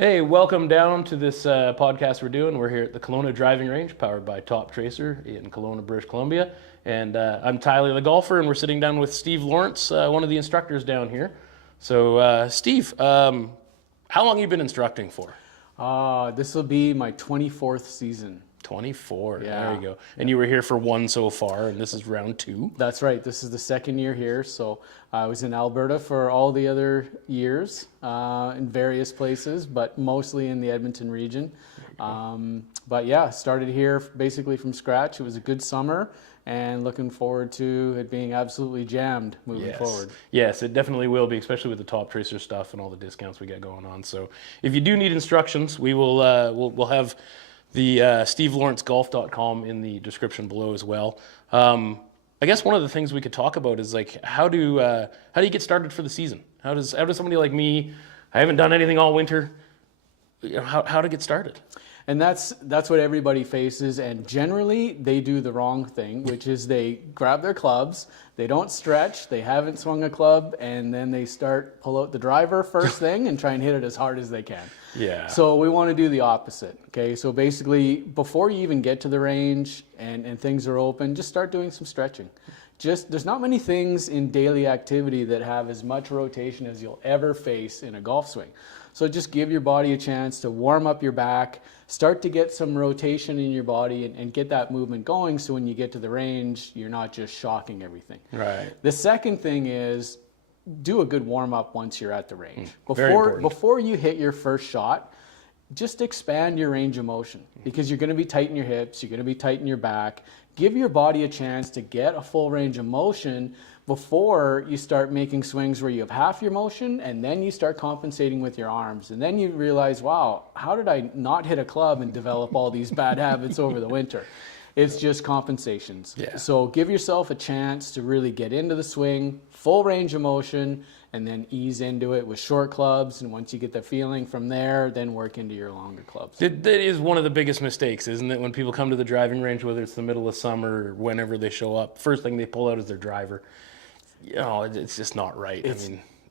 Hey, welcome down to this podcast we're doing. We're here at the Kelowna Driving Range, powered by Top Tracer in Kelowna, British Columbia. And I'm Tyler the golfer, and we're sitting down with Steve Lawrence, one of the instructors down here. So, Steve, how long have you been instructing for? This will be my 24th season. 24. Yeah. There you go. And you were here for one so far, and this is round two. That's right. This is the second year here. So I was in Alberta for all the other years in various places, but mostly in the Edmonton region. But yeah, started here basically from scratch. It was a good summer and looking forward to it being absolutely jammed moving forward. Yes, it definitely will be, especially with the Top Tracer stuff and all the discounts we got going on. So if you do need instructions, we will we'll have the stevelawrencegolf.com in the description below as well. I guess one of the things we could talk about is like how do you get started for the season? How does somebody like me, I haven't done anything all winter, how to get started? And that's what everybody faces, and generally they do the wrong thing, which is they grab their clubs, they don't stretch, they haven't swung a club, and then they pull out the driver first thing and try and hit it as hard as they can. Yeah. So we want to do the opposite, okay? So basically, before you even get to the range and things are open, just start doing some stretching. There's not many things in daily activity that have as much rotation as you'll ever face in a golf swing. So just give your body a chance to warm up your back, start to get some rotation in your body and get that movement going so when you get to the range, you're not just shocking everything. Right. The second thing is do a good warm up once you're at the range. Very important. Before you hit your first shot, just expand your range of motion because you're going to be tight in your hips, you're going to be tight in your back. Give your body a chance to get a full range of motion before you start making swings where you have half your motion and then you start compensating with your arms. And then you realize, wow, how did I not hit a club and develop all these bad habits over the winter? It's just compensations. Yeah. So give yourself a chance to really get into the swing, full range of motion, and then ease into it with short clubs. And once you get the feeling from there, then work into your longer clubs. That is one of the biggest mistakes, isn't it? When people come to the driving range, whether it's the middle of summer or whenever they show up, first thing they pull out is their driver. It's just not right.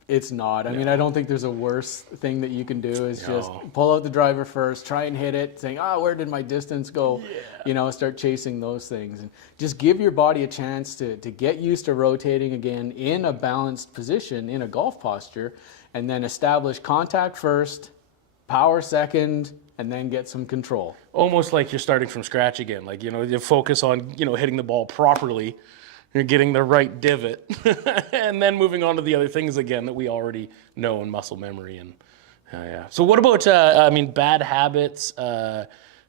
It's not. I mean, I don't think there's a worse thing that you can do is just pull out the driver first, try and hit it, saying, where did my distance go? Yeah. Start chasing those things. And just give your body a chance to get used to rotating again in a balanced position, in a golf posture, and then establish contact first, power second, and then get some control. Almost like you're starting from scratch again. Like, you focus on, hitting the ball properly. You're getting the right divot, and then moving on to the other things again that we already know in muscle memory. And yeah. So what about bad habits,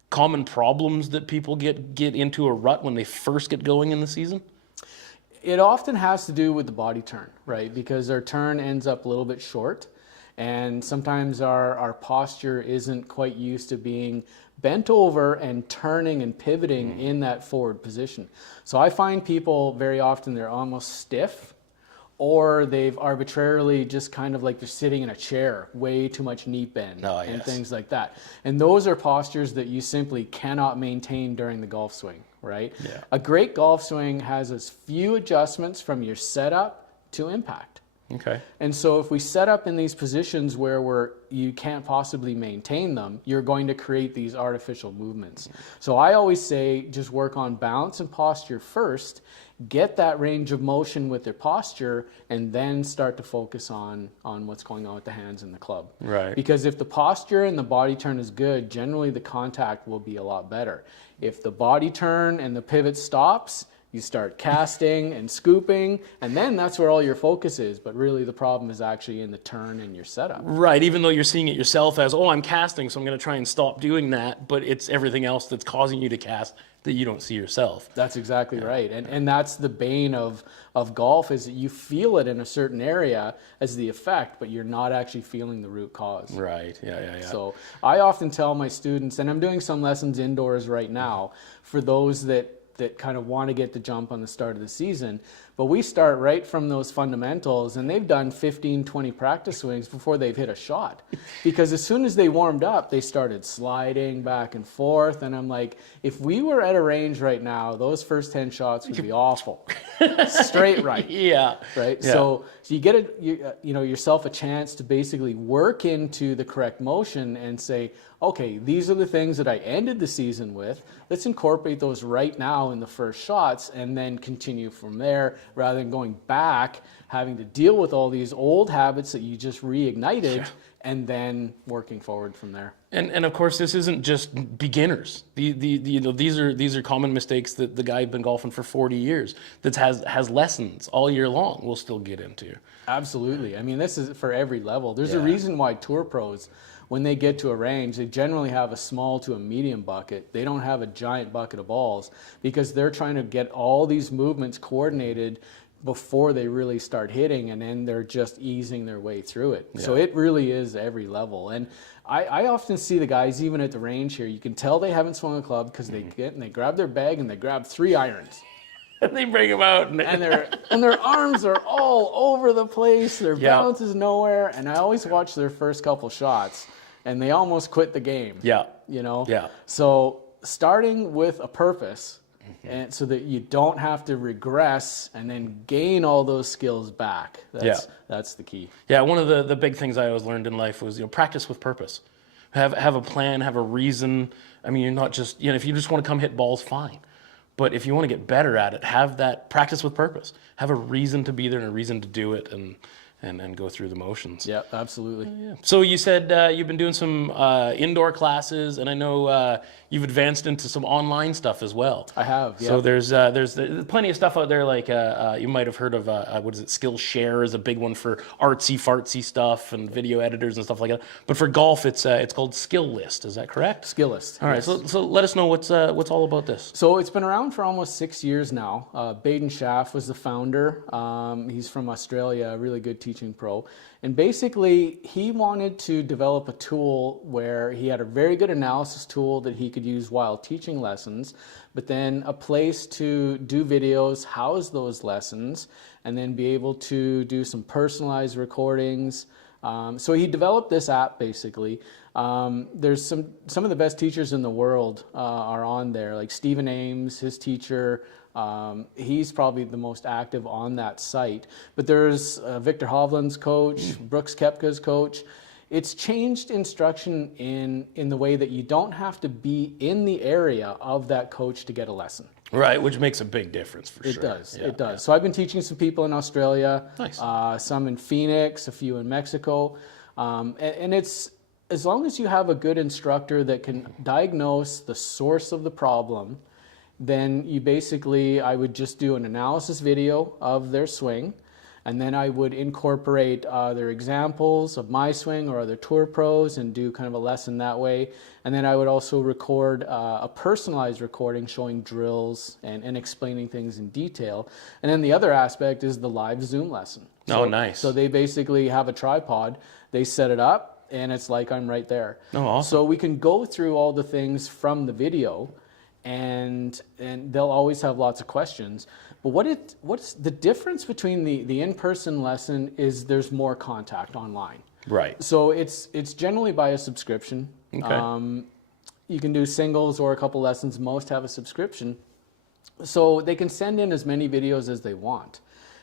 common problems that people get into a rut when they first get going in the season? It often has to do with the body turn, right? Because our turn ends up a little bit short, and sometimes our posture isn't quite used to being bent over and turning and pivoting in that forward position. So I find people very often they're almost stiff, or they've arbitrarily just kind of like they're sitting in a chair, way too much knee bend and things like that. And those are postures that you simply cannot maintain during the golf swing, right? Yeah. A great golf swing has as few adjustments from your setup to impact. Okay. And so if we set up in these positions where you can't possibly maintain them, you're going to create these artificial movements. So I always say just work on balance and posture first, get that range of motion with your posture, and then start to focus on what's going on with the hands and the club. Right. Because if the posture and the body turn is good, generally the contact will be a lot better. If the body turn and the pivot stops, you start casting and scooping, and then that's where all your focus is. But really the problem is actually in the turn and your setup. Right, even though you're seeing it yourself as, I'm casting, so I'm going to try and stop doing that, but it's everything else that's causing you to cast that you don't see yourself. That's exactly right. And that's the bane of golf, is that you feel it in a certain area as the effect, but you're not actually feeling the root cause. Right, yeah. So I often tell my students, and I'm doing some lessons indoors right now, for those that kind of want to get the jump on the start of the season, But we start right from those fundamentals, and they've done 15, 20 practice swings before they've hit a shot. Because as soon as they warmed up, they started sliding back and forth. And I'm like, if we were at a range right now, those first 10 shots would be awful. Straight right. Yeah. Right. Yeah. So you get yourself a chance to basically work into the correct motion and say, okay, these are the things that I ended the season with. Let's incorporate those right now in the first shots and then continue from there rather than going back, having to deal with all these old habits that you just reignited and then working forward from there. And of course, this isn't just beginners. These are common mistakes that the guy who's been golfing for 40 years that has lessons all year long will still get into. Absolutely. I mean, this is for every level. There's a reason why tour pros, when they get to a range, they generally have a small to a medium bucket. They don't have a giant bucket of balls because they're trying to get all these movements coordinated before they really start hitting, and then they're just easing their way through it. So it really is every level. And I often see the guys, even at the range here, you can tell they haven't swung a club because they get and they grab their bag and they grab 3 irons. And they bring them out. And their arms are all over the place. Their balance is nowhere. And I always watch their first couple shots, and they almost quit the game. Yeah. You know? Yeah. So starting with a purpose, and so that you don't have to regress and then gain all those skills back. That's the key. Yeah, one of the big things I always learned in life was, practice with purpose. Have a plan, have a reason. I mean, you're not just, if you just want to come hit balls, fine. But if you want to get better at it, have that practice with purpose. Have a reason to be there and a reason to do it and go through the motions. Yeah, absolutely. Yeah. So you said you've been doing some indoor classes, and I know you've advanced into some online stuff as well. I have, yeah. So there's plenty of stuff out there, like you might have heard of, what is it, Skillshare is a big one for artsy-fartsy stuff and video editors and stuff like that. But for golf, it's called Skill List, is that correct? Skill List. All right, yes. so let us know what's all about this. So it's been around for almost 6 years now. Baden Schaff was the founder. He's from Australia, a really good teaching pro. And basically, he wanted to develop a tool where he had a very good analysis tool that he could use while teaching lessons, but then a place to do videos, house those lessons, and then be able to do some personalized recordings. So he developed this app basically. There's some of the best teachers in the world are on there, like Stephen Ames, his teacher. He's probably the most active on that site. But there's Victor Hovland's coach, Brooks Koepka's coach. It's changed instruction in the way that you don't have to be in the area of that coach to get a lesson. Right, which makes a big difference for sure. It does, Yeah, it does. So I've been teaching some people in Australia, Nice. Some in Phoenix, a few in Mexico. And it's, as long as you have a good instructor that can diagnose the source of the problem, then you basically, I would just do an analysis video of their swing, and then I would incorporate their examples of my swing or other tour pros and do kind of a lesson that way. And then I would also record a personalized recording showing drills and explaining things in detail. And then the other aspect is the live Zoom lesson. Oh, nice. So they basically have a tripod, they set it up, and it's like I'm right there. Oh, awesome. So we can go through all the things from the video, and they'll always have lots of questions. But what's the difference between the in-person lesson is there's more contact online. Right. So it's generally by a subscription. Okay. You can do singles or a couple lessons. Most have a subscription. So they can send in as many videos as they want.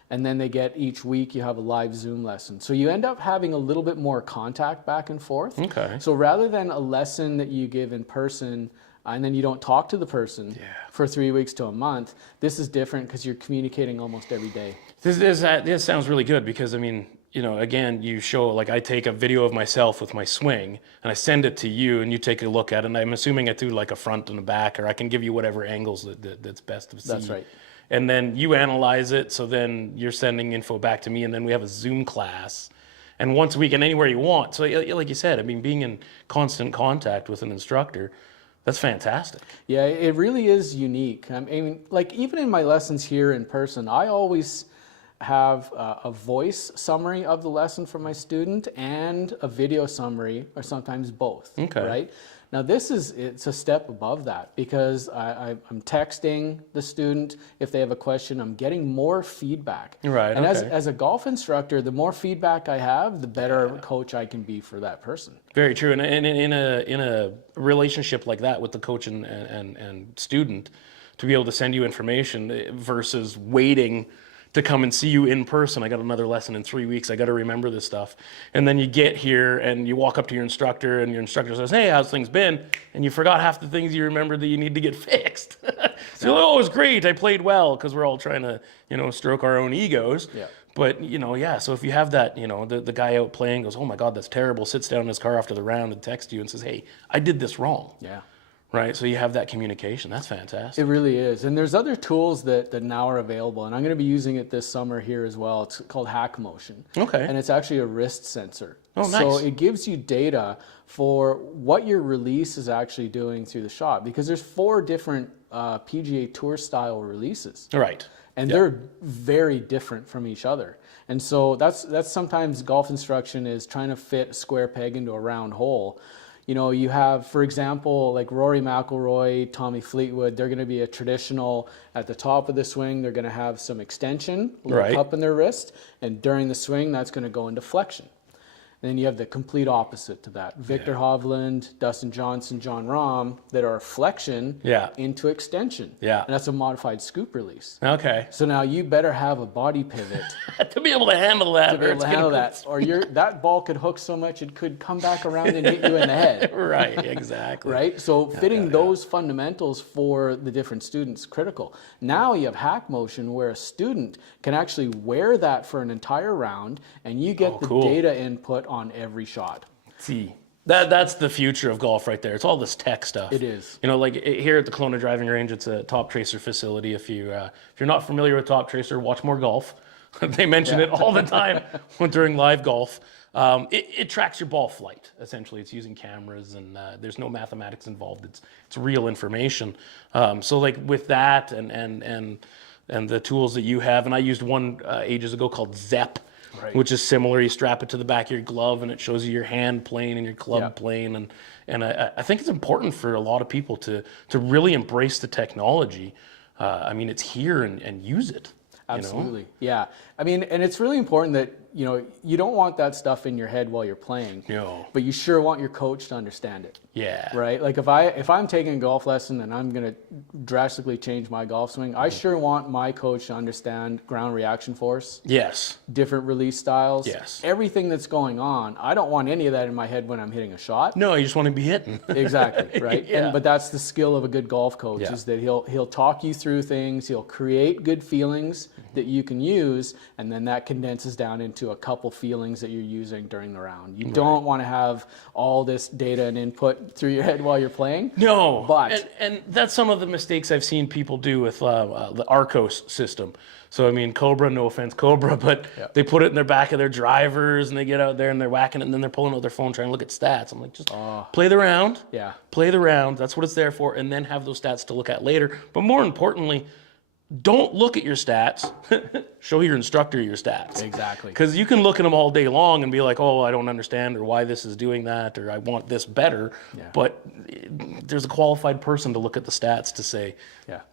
And then they get each week you have a live Zoom lesson. So you end up having a little bit more contact back and forth. Okay. So rather than a lesson that you give in person and then you don't talk to the person for 3 weeks to a month, this is different because you're communicating almost every day. This sounds really good because, I mean, again, you show, like I take a video of myself with my swing and I send it to you and you take a look at it, and I'm assuming I do like a front and a back, or I can give you whatever angles that's best to see. That's right. And then you analyze it, so then you're sending info back to me, and then we have a Zoom class. And once a week and anywhere you want. So like you said, I mean, being in constant contact with an instructor, that's fantastic. Yeah, it really is unique. I mean, like even in my lessons here in person, I always have a voice summary of the lesson from my student and a video summary, or sometimes both. Okay. Right? Now it's a step above that, because I'm texting the student if they have a question. I'm getting more feedback. Right. And okay. as a golf instructor, the more feedback I have, the better coach I can be for that person. Very true. And in a relationship like that with the coach and student, to be able to send you information versus waiting to come and see you in person. I got another lesson in 3 weeks. I got to remember this stuff. And then you get here and you walk up to your instructor and your instructor says, hey, how's things been? And you forgot half the things you remembered that you need to get fixed. So, oh, it was great. I played well, because we're all trying to, stroke our own egos. Yeah. But, so if you have that, the guy out playing goes, oh my God, that's terrible, sits down in his car after the round and texts you and says, hey, I did this wrong. Yeah. Right, so you have that communication. That's fantastic. It really is. And there's other tools that now are available, and I'm going to be using it this summer here as well. It's called Hack Motion. Okay. And it's actually a wrist sensor. Oh, nice. So it gives you data for what your release is actually doing through the shot, because there's 4 different PGA Tour style releases. Right. And they're very different from each other. And so that's sometimes golf instruction is trying to fit a square peg into a round hole. You have, for example, like Rory McIlroy, Tommy Fleetwood, they're going to be a traditional at the top of the swing. They're going to have some extension, a little cup in their wrist. And during the swing, that's going to go into flexion. And then you have the complete opposite to that. Victor Hovland, Dustin Johnson, John Rahm, that are flexion into extension. Yeah. And that's a modified scoop release. Okay. So now you better have a body pivot to be able to handle that. to be able to handle that. Or that ball could hook so much it could come back around and hit you in the head. Right, exactly. Right? So fitting those fundamentals for the different students is critical. Now you have Hack Motion, where a student can actually wear that for an entire round, and you get the data input on every shot. See, that's the future of golf right there. It's all this tech stuff. It is. Here at the Kelowna driving range, it's a Top Tracer facility. If you're not familiar with Top Tracer, watch more golf. They mention it all the time during live golf. It tracks your ball flight. Essentially, it's using cameras, and there's no mathematics involved. It's real information. So like with that and the tools that you have, and I used one ages ago called Zep. Right. Which is similar. You strap it to the back of your glove, and it shows you your hand plane and your club plane. And I think it's important for a lot of people to really embrace the technology. It's here, and use it. Absolutely. Yeah. And it's really important that, you don't want that stuff in your head while you're playing. No. But you sure want your coach to understand it. Yeah. Right? Like if I'm taking a golf lesson and I'm going to drastically change my golf swing, I sure want my coach to understand ground reaction force. Yes. Different release styles. Yes. Everything that's going on. I don't want any of that in my head when I'm hitting a shot. No, you just want to be hitting. Exactly, right? But that's the skill of a good golf coach, is that he'll talk you through things, he'll create good feelings that you can use, and then that condenses down into a couple feelings that you're using during the round. You don't want to have all this data and input through your head while you're playing. No, but and that's some of the mistakes I've seen people do with the Arcos system. So Cobra, no offense, Cobra, but they put it in their back of their drivers, and they get out there and they're whacking it, and then they're pulling out their phone trying to look at stats. I'm like, just play the round. Yeah. Play the round. That's what it's there for, and then have those stats to look at later. But more importantly, don't look at your stats. Show your instructor your stats. Exactly. Because you can look at them all day long and be like, oh, I don't understand, or why this is doing that, or I want this better. Yeah. But there's a qualified person to look at the stats to say,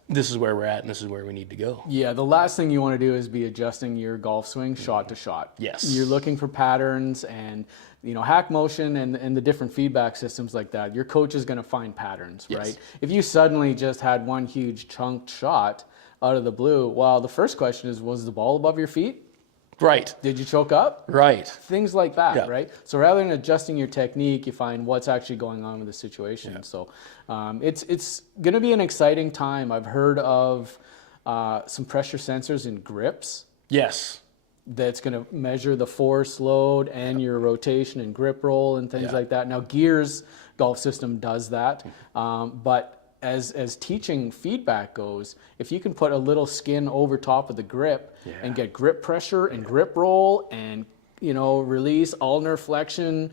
this is where we're at and this is where we need to go. Yeah, the last thing you want to do is be adjusting your golf swing shot to shot. Yes. You're looking for patterns, and Hack Motion and the different feedback systems like that. Your coach is going to find patterns, right? If you suddenly just had one huge chunked shot out of the blue, well, the first question is, was the ball above your feet? Right. Did you choke up? Right. Things like that, right? So rather than adjusting your technique, you find what's actually going on with the situation. Yeah. So it's going to be an exciting time. I've heard of some pressure sensors in grips. Yes. That's going to measure the force load and your rotation and grip roll and things like that. Now, Gear's golf system does that, but as teaching feedback goes, if you can put a little skin over top of the grip and get grip pressure and grip roll and release, ulnar flexion,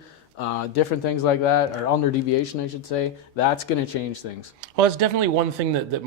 different things like that, or under deviation, I should say, that's going to change things. Well, it's definitely one thing that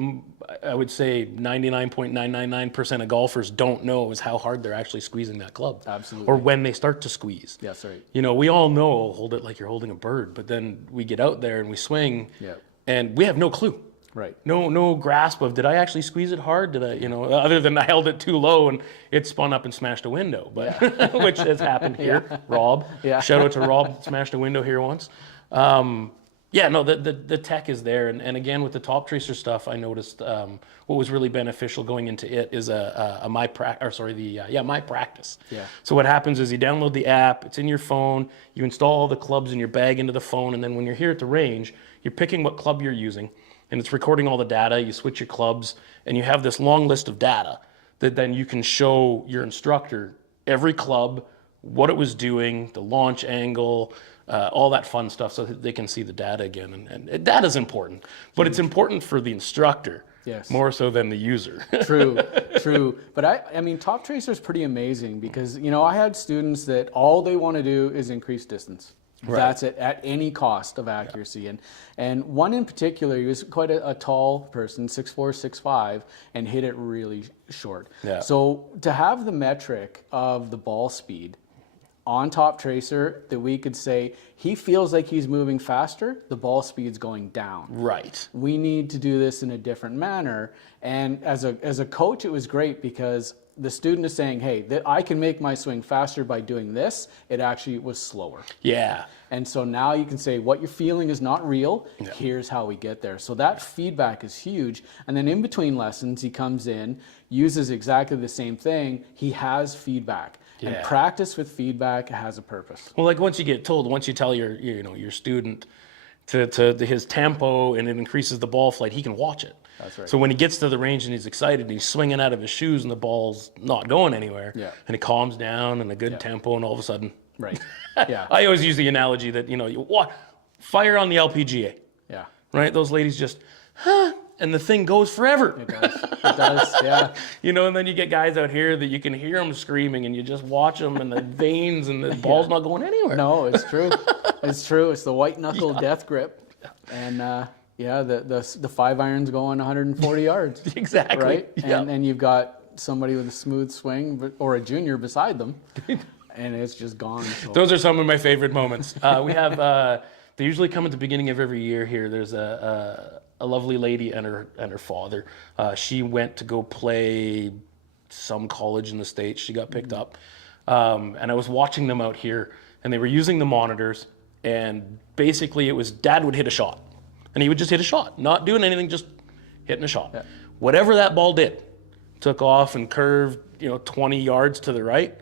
I would say 99.999% of golfers don't know is how hard they're actually squeezing that club. Absolutely. Or when they start to squeeze. Yes, right. You know, we all know, hold it like you're holding a bird, but then we get out there and we swing, Yep. and we have no clue. Right. No grasp of, did I actually squeeze it hard? Did I, you know, other than I held it too low and it spun up and smashed a window, but which has happened here. Rob, shout out to Rob, smashed a window here once. The tech is there, and again with the top tracer stuff, I noticed what was really beneficial going into it is My Practice. Yeah. So what happens is you download the app, it's in your phone, you install all the clubs in your bag into the phone, and then when you're here at the range, you're picking what club you're using, and it's recording all the data. You switch your clubs, and you have this long list of data that then you can show your instructor every club, what it was doing, the launch angle, all that fun stuff, so that they can see the data again. And data's important, but it's important for the instructor more so than the user. True. But I mean, Top Tracer is pretty amazing because, you know, I had students that all they want to do is increase distance. Right. That's it, at any cost of accuracy. And one in particular, he was quite a tall person, 6'4", 6'5", and hit it really short. Yeah. So to have the metric of the ball speed on Top Tracer, that we could say he feels like he's moving faster, the ball speed's going down. Right. We need to do this in a different manner. And as a coach, it was great because the student is saying, hey, I can make my swing faster by doing this. It actually was slower. Yeah. And so now you can say what you're feeling is not real. Yeah. Here's how we get there. So that feedback is huge. And then in between lessons, he comes in, uses exactly the same thing. He has feedback. Yeah. And practice with feedback has a purpose. Well, like once you tell your student to his tempo and it increases the ball flight, he can watch it. That's right. So when he gets to the range and he's excited and he's swinging out of his shoes and the ball's not going anywhere, and he calms down and a good tempo, and all of a sudden, right? Yeah. I always use the analogy that fire on the LPGA. Yeah. Right. Those ladies just, and the thing goes forever. It does. It does. Yeah. And then you get guys out here that you can hear them screaming, and you just watch them, and the veins and the ball's not going anywhere. No, it's true. It's true. It's the white knuckle death grip, and the 5-iron's going 140 yards. Exactly. Right. And you've got somebody with a smooth swing or a junior beside them, and it's just gone. So. Those are some of my favorite moments. We have. They usually come at the beginning of every year here. There's a lovely lady and her father. She went to go play some college in the States. She got picked up. And I was watching them out here, and they were using the monitors, and basically it was Dad would hit a shot, and he would just hit a shot, not doing anything, just hitting a shot. Yeah. Whatever that ball did, took off and curved 20 yards to the right,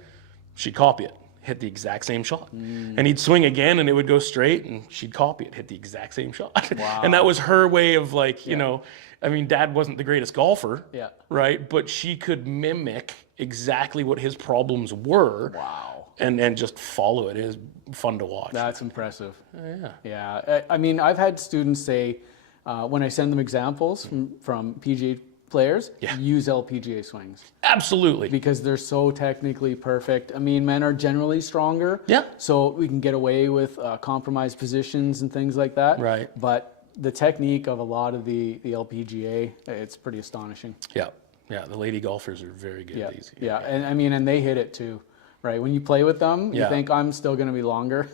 she'd copy it, hit the exact same shot. And he'd swing again and it would go straight, and she'd copy it, hit the exact same shot. Wow. And that was her way of Dad wasn't the greatest golfer, right? But she could mimic exactly what his problems were. Wow. And just follow it. It is fun to watch. That's impressive. Yeah. Yeah. I mean, I've had students say, when I send them examples from PGA players, use LPGA swings. Absolutely. Because they're so technically perfect. I mean, men are generally stronger. Yeah. So we can get away with compromised positions and things like that. Right. But the technique of a lot of the LPGA, it's pretty astonishing. Yeah. Yeah. The lady golfers are very good at these. Yeah. And I mean, and they hit it too. Right, when you play with them, you think I'm still going to be longer.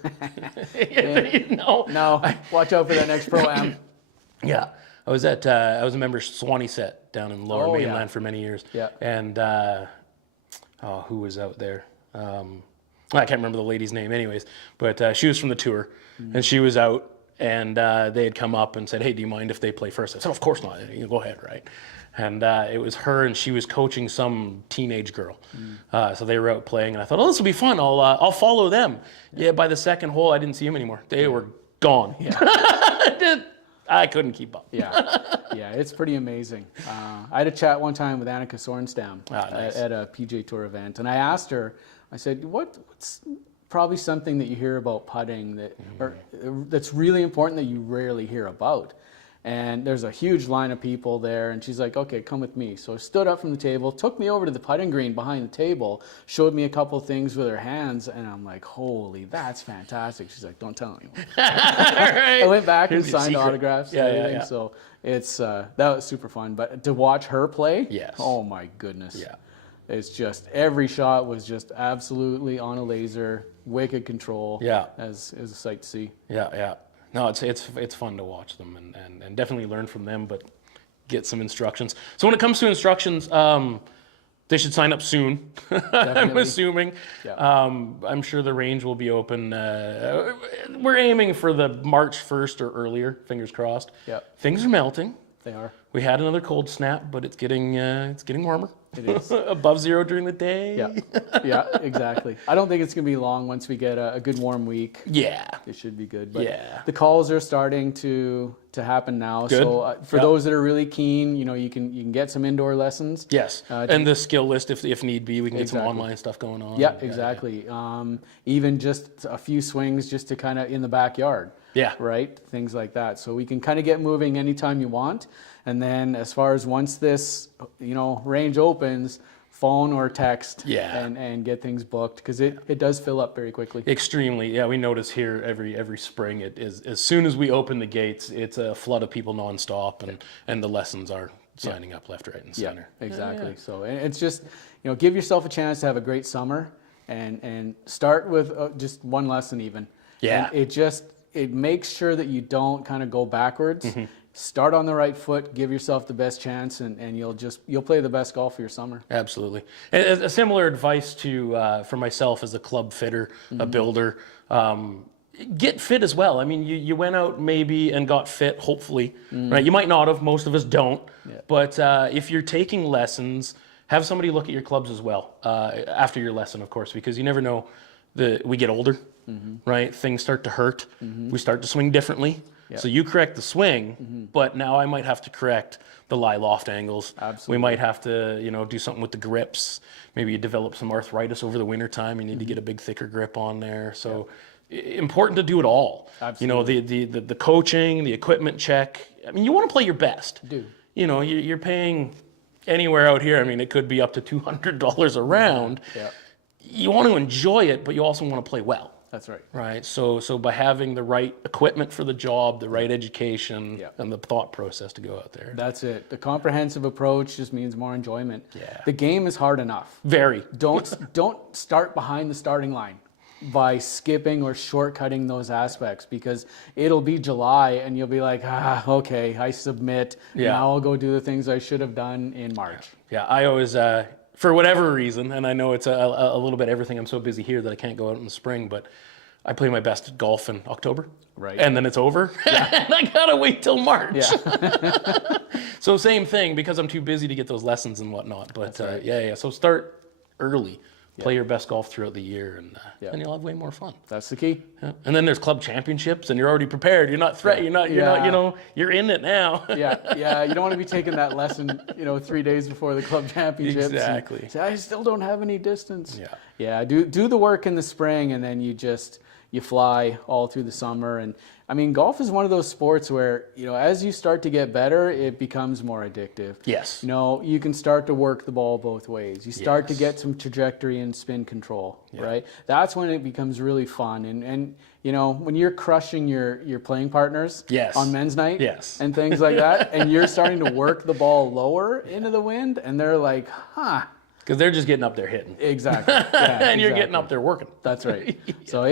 No, watch out for that next pro-am. Yeah, I was a member of Swanee Set down in Lower Mainland for many years. Yeah, and who was out there? I can't remember the lady's name, anyways. But she was from the tour, and she was out, and they had come up and said, "Hey, do you mind if they play first?" I said, "Of course not. You go ahead, right?" And it was her, and she was coaching some teenage girl. So they were out playing, and I thought, this will be fun. I'll follow them. Yeah, by the second hole, I didn't see them anymore. They were gone. Yeah. I couldn't keep up. Yeah, it's pretty amazing. I had a chat one time with Annika Sorenstam nice. at a PGA Tour event, and I asked her, I said, what's probably something that you hear about putting that's really important that you rarely hear about? And there's a huge line of people there, and she's like, okay, come with me. So I stood up from the table, took me over to the putting green behind the table, showed me a couple things with her hands, and I'm like, holy, that's fantastic. She's like, don't tell anyone. Right. I went back and Here's your signed secret. autographs and Yeah, everything. yeah. So it's that was super fun. But to watch her play, Yes. oh my goodness. Yeah. It's just every shot was just absolutely on a laser, wicked control. Yeah. As a sight to see. Yeah, yeah. No, it's fun to watch them and definitely learn from them, but get some instructions. So when it comes to instructions, they should sign up soon. I'm assuming. Yeah. I'm sure the range will be open. We're aiming for the March 1st or earlier. Fingers crossed. Yeah. Things are melting. They are. We had another cold snap, but it's getting warmer. It is. Above zero during the day. Yeah. Yeah, exactly. I don't think it's going to be long once we get a good warm week. Yeah. It should be good. But Yeah. the calls are starting to happen now. Good. So for Yep. those that are really keen, you can get some indoor lessons. Yes. And the skill list, if need be, we can get some Exactly. online stuff going on. Yeah, exactly. Even just a few swings just to kind of in the backyard. Yeah. Right? Things like that. So we can kind of get moving anytime you want. And then as far as once this, range opens, phone or text Yeah. and get things booked because it does fill up very quickly. Extremely, yeah. We notice here every spring, it is as soon as we open the gates, it's a flood of people nonstop, and the lessons are signing up left, right, and center. Yeah, exactly. So and it's just give yourself a chance to have a great summer and start with just one lesson even. Yeah. And it makes sure that you don't kind of go backwards. Start on the right foot, give yourself the best chance, and you'll play the best golf for your summer. Absolutely. And a similar advice to for myself as a club fitter, a builder. Get fit as well. I mean, you went out maybe and got fit, hopefully, right? You might not have. Most of us don't. Yeah. But if you're taking lessons, have somebody look at your clubs as well after your lesson, of course, because you never know. We get older, right? Things start to hurt. We start to swing differently. So you correct the swing, but now I might have to correct the lie loft angles. Absolutely. We might have to, do something with the grips. Maybe you develop some arthritis over the winter time. You need to get a big, thicker grip on there. So important to do it all. Absolutely. The coaching, the equipment check. I mean, you want to play your best. Do. You're paying anywhere out here. I mean, it could be up to $200 a round. Yeah. You want to enjoy it, but you also want to play well. That's right. Right. So by having the right equipment for the job, the right education, Yeah. and the thought process to go out there. That's it. The comprehensive approach just means more enjoyment. Yeah. The game is hard enough. Very. Don't start behind the starting line by skipping or shortcutting those aspects because it'll be July and you'll be like, okay, I submit. Yeah. Now I'll go do the things I should have done in March. Yeah. I always, for whatever reason, and I know it's a little bit everything, I'm so busy here that I can't go out in the spring, but I play my best golf in October. Right. And then it's over. And I got to wait till March. Yeah. So same thing because I'm too busy to get those lessons and whatnot. But right. yeah. So start early. Play your best golf throughout the year, and you'll have way more fun. That's the key. Yeah. And then there's club championships, and you're already prepared. You're not threatened. You're in it now. Yeah. You don't want to be taking that lesson, 3 days before the club championships. and Exactly. say, I still don't have any distance. Yeah. Yeah. Do the work in the spring, and then you fly all through the summer. And I mean, golf is one of those sports where, as you start to get better, it becomes more addictive. Yes. You can start to work the ball both ways. You start to Yes. get some trajectory and spin control, right? That's when it becomes really fun. And when you're crushing your playing partners Yes. on men's night Yes. and things like that, and you're starting to work the ball lower into the wind, and they're like, Because they're just getting up there hitting. exactly. Yeah, And you're getting exactly. up there working. That's right. So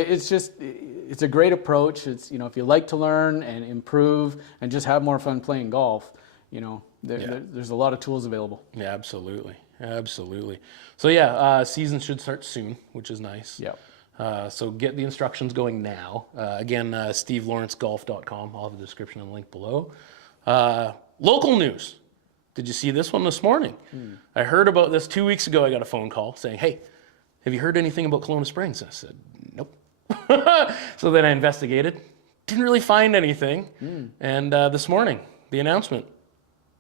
it's a great approach. It's, if you like to learn and improve and just have more fun playing golf, there's a lot of tools available. Yeah, absolutely. Absolutely. So season should start soon, which is nice. Yeah. So get the instructions going now. Again, stevelawrencegolf.com. I'll have the description and link below. Local news. Did you see this one this morning? I heard about this 2 weeks ago. I got a phone call saying, hey, have you heard anything about Kelowna Springs? I said, nope. So then I investigated. Didn't really find anything. And this morning, the announcement,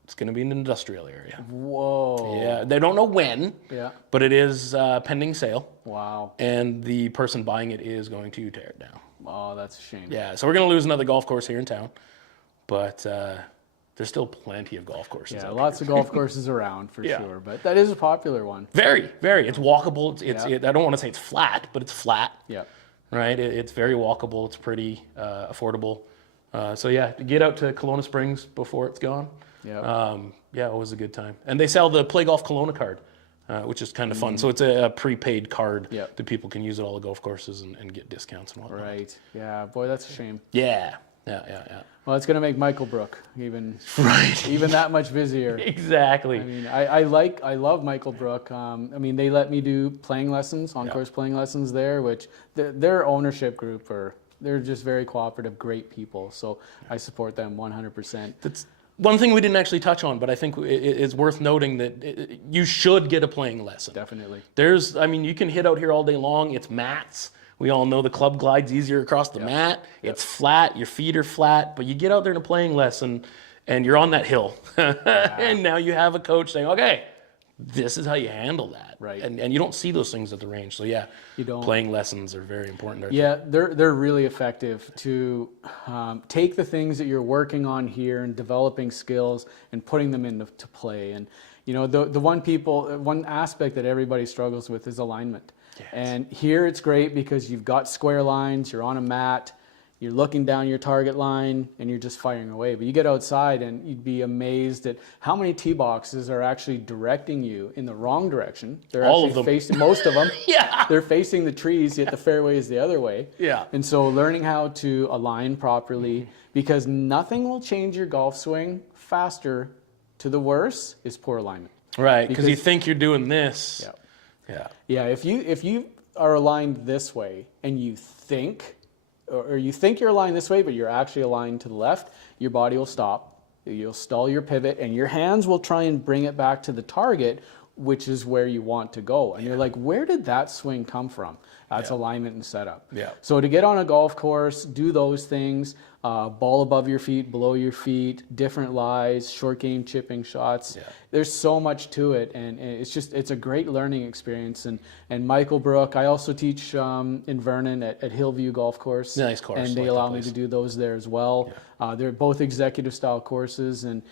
it's going to be an industrial area. Whoa. Yeah, they don't know when, Yeah. but it is pending sale. Wow. And the person buying it is going to tear it down. Oh, that's a shame. Yeah, so we're going to lose another golf course here in town. But there's still plenty of golf courses. Yeah, out lots here. of golf courses around for Yeah. sure, but that is a popular one. Very, very. It's walkable. Yeah. I don't want to say it's flat, but it's flat. Yeah. Right? It's very walkable. It's pretty affordable. So yeah, get out to Kelowna Springs before it's gone. Yeah. Yeah, it was a good time. And they sell the Play Golf Kelowna card, which is kind of fun. So it's a prepaid card Yeah. that people can use at all the golf courses and get discounts and whatnot. Right. Yeah. Boy, that's a shame. Yeah. Well, it's going to make Michael Brook even Right. that much busier. Exactly. I mean, I love Michael Brook. I mean, they let me do playing lessons, on-course playing lessons there, which their ownership group they're just very cooperative, great people. So I support them 100%. That's one thing we didn't actually touch on, but I think it's worth noting that you should get a playing lesson. Definitely. You can hit out here all day long. It's mats. We all know the club glide's easier across the mat. It's flat. Your feet are flat. But you get out there in a playing lesson, and you're on that hill. And now you have a coach saying, okay, this is how you handle that. Right. And you don't see those things at the range. So yeah, You don't. playing lessons are very important. Yeah, they're really effective to take the things that you're working on here and developing skills and putting them into play. And you know, the one aspect that everybody struggles with is alignment. Yes. And here it's great because you've got square lines, you're on a mat, you're looking down your target line, and you're just firing away. But you get outside and you'd be amazed at how many tee boxes are actually directing you in the wrong direction. They're All actually of them. facing, most of them. Yeah. They're facing the trees, yet the fairway is the other way. Yeah. And so learning how to align properly, because nothing will change your golf swing faster to the worse is poor alignment. Right, because you think you're doing this. Yeah. Yeah. Yeah, if you are aligned this way and you think you're aligned this way, but you're actually aligned to the left, your body will stop. You'll stall your pivot, and your hands will try and bring it back to the target, which is where you want to go. And you're like, where did that swing come from? That's alignment and setup. Yeah. So to get on a golf course, do those things, ball above your feet, below your feet, different lies, short game chipping shots. Yeah. There's so much to it, and it's a great learning experience. And Michael Brook, I also teach in Vernon at Hillview Golf Course. Nice course, And they like that allow me place. to do those there as well. They're both executive style courses, and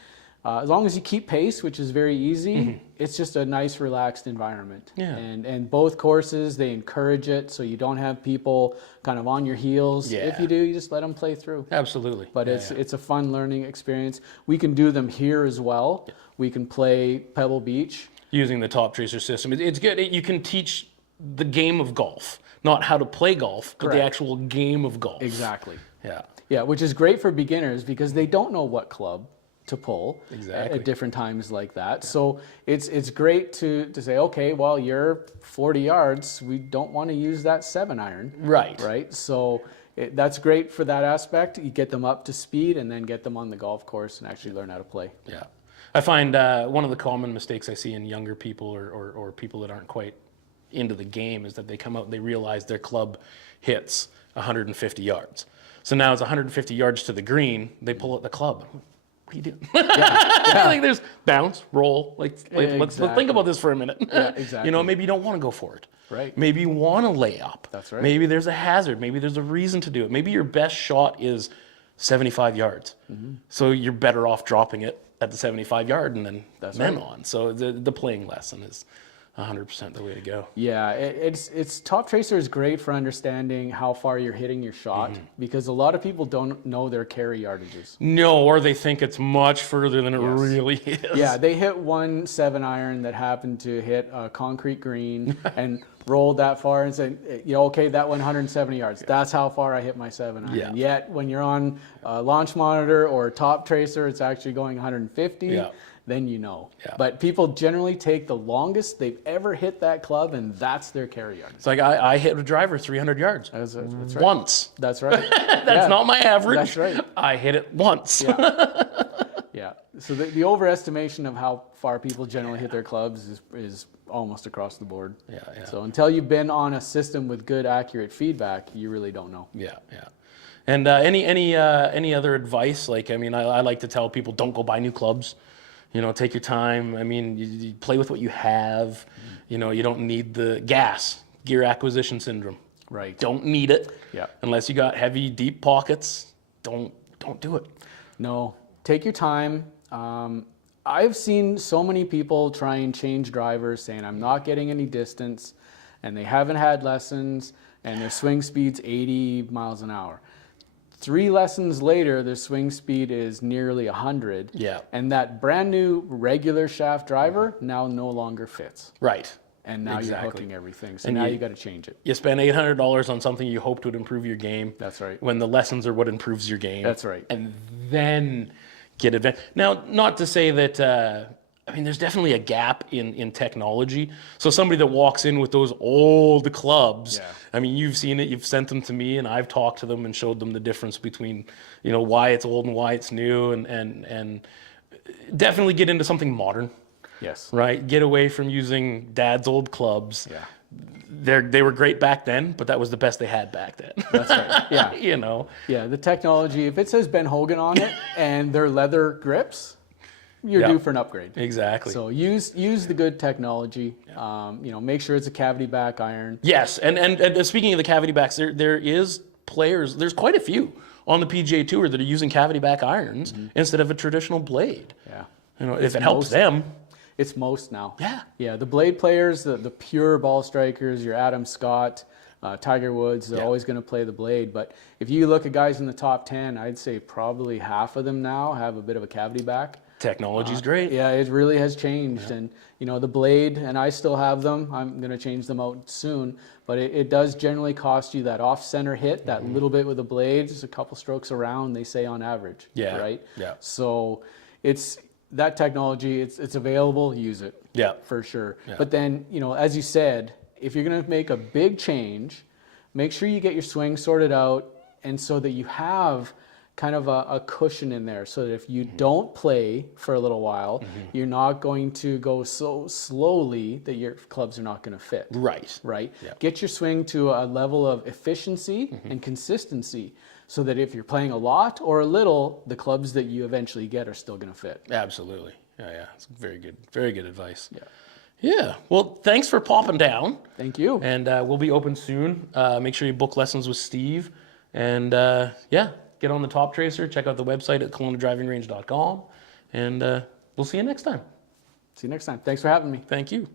as long as you keep pace, which is very easy, it's just a nice, relaxed environment. Yeah. And both courses, they encourage it, so you don't have people kind of on your heels. Yeah. If you do, you just let them play through. Absolutely. But it's a fun learning experience. We can do them here as well. We can play Pebble Beach. Using the top tracer system. It's good. You can teach the game of golf, not how to play golf, but the Correct. actual game of golf. Exactly. Yeah. Yeah, which is great for beginners because they don't know what club to pull Exactly. at different times like that. So it's great to say, okay, well, you're 40 yards. We don't want to use that 7-iron. Right. Right. So that's great for that aspect. You get them up to speed and then get them on the golf course and actually learn how to play. Yeah. I find one of the common mistakes I see in younger people or people that aren't quite into the game is that they come out and they realize their club hits 150 yards. So now it's 150 yards to the green. They pull out the club. What are you doing? Like there's bounce, roll. Let's think about this for a minute. Yeah, exactly. You know, maybe you don't want to go for it. Right. Maybe you want to lay up. That's right. Maybe there's a hazard. Maybe there's a reason to do it. Maybe your best shot is 75 yards. So you're better off dropping it at the 75 yard and then right. on. So the playing lesson is 100% the way to go. Yeah, it's Top Tracer is great for understanding how far you're hitting your shot because a lot of people don't know their carry yardages. No, or they think it's much further than it really is. Yeah, they hit one 7-iron that happened to hit a concrete green and rolled that far and said, okay, that went 170 yards. That's how far I hit my 7-iron. Yeah. Yet when you're on a launch monitor or Top Tracer, it's actually going 150. Yeah. Then you know. Yeah. But people generally take the longest they've ever hit that club, and that's their carry yard. It's like I hit a driver 300 yards. That's right. Once. That's right. That's not my average. That's right. I hit it once. Yeah. So the overestimation of how far people generally hit their clubs is almost across the board. Yeah. So until you've been on a system with good, accurate feedback, you really don't know. Yeah. And any other advice? Like, I mean, I like to tell people, don't go buy new clubs. You know, take your time. I mean, you play with what you have. You know, you don't need the gear acquisition syndrome. Right. Don't need it. Yeah. Unless you got heavy, deep pockets, don't do it. No. Take your time. I've seen so many people try and change drivers saying, I'm not getting any distance, and they haven't had lessons, and their swing speed's 80 miles an hour. 3 lessons later, their swing speed is nearly 100. Yeah. And that brand new regular shaft driver now no longer fits. Right. And now you're hooking everything. So now you got to change it. You spend $800 on something you hoped would improve your game. That's right. When the lessons are what improves your game. That's right. And then get advanced. Now, not to say that, I mean, there's definitely a gap in technology. So somebody that walks in with those old clubs, Yeah. I mean, you've seen it, you've sent them to me, and I've talked to them and showed them the difference between, you know, why it's old and why it's new, and definitely get into something modern. Yes. Right? Get away from using dad's old clubs. Yeah. They were great back then, but that was the best they had back then. That's right. Yeah. You know? Yeah. The technology, if it says Ben Hogan on it and they're leather grips, you're Yeah. due for an upgrade. Exactly. So use the good technology. You know, make sure it's a cavity back iron. Yes, and speaking of the cavity backs, there is players, there's quite a few on the PGA Tour that are using cavity back irons instead of a traditional blade. Yeah. You know, if it helps them. It's most now. Yeah. Yeah. The blade players, the pure ball strikers, your Adam Scott, Tiger Woods, they're always going to play the blade. But if you look at guys in the top 10, I'd say probably half of them now have a bit of a cavity back. Technology's great. Yeah, it really has changed. And, you know, the blade, and I still have them. I'm going to change them out soon. But it does generally cost you that off-center hit, that little bit with the blade, just a couple strokes around, they say on average. Yeah. Right? Yeah. So it's that technology, it's available, use it. Yeah. For sure. Yeah. But then, you know, as you said, if you're going to make a big change, make sure you get your swing sorted out, and so that you have kind of a cushion in there, so that if you don't play for a little while, you're not going to go so slowly that your clubs are not going to fit. Right. Right? Yeah. Get your swing to a level of efficiency and consistency, so that if you're playing a lot or a little, the clubs that you eventually get are still going to fit. Absolutely. Yeah. It's very good advice. Yeah. Yeah. Well, thanks for popping down. Thank you. And we'll be open soon. Make sure you book lessons with Steve. And yeah, get on the Top Tracer. Check out the website at KelownaDrivingRange.com. And we'll see you next time. See you next time. Thanks for having me. Thank you.